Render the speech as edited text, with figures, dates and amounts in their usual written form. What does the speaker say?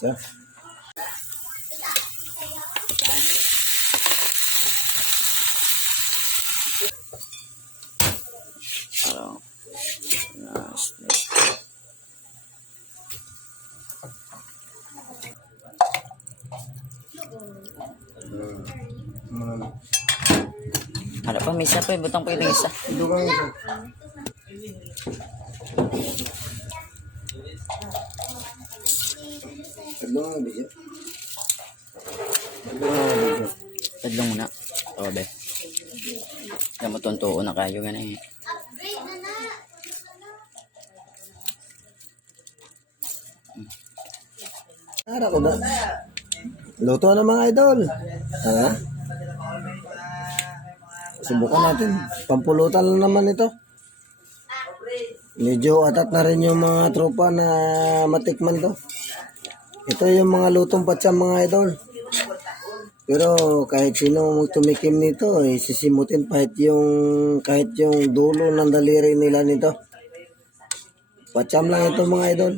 So. Ada pa, may isa pa, butang pa yung isa. Dugay isa. Tadlong ang bigyan. Tadlong muna. Oo, be. Kaya mo tuntuon na kayo, gano'n eh. Ara ko na. Luto na mga idol. Ha? Subukan natin. Pampulutan lang naman ito. Medyo atat na rin yung mga tropa na matikman to. Ito yung mga lutong patsa mga idol. Pero kahit sino tumikim nito, sisimutin kahit yung dulo ng daliri nila nito. Patsam lang ito mga idol.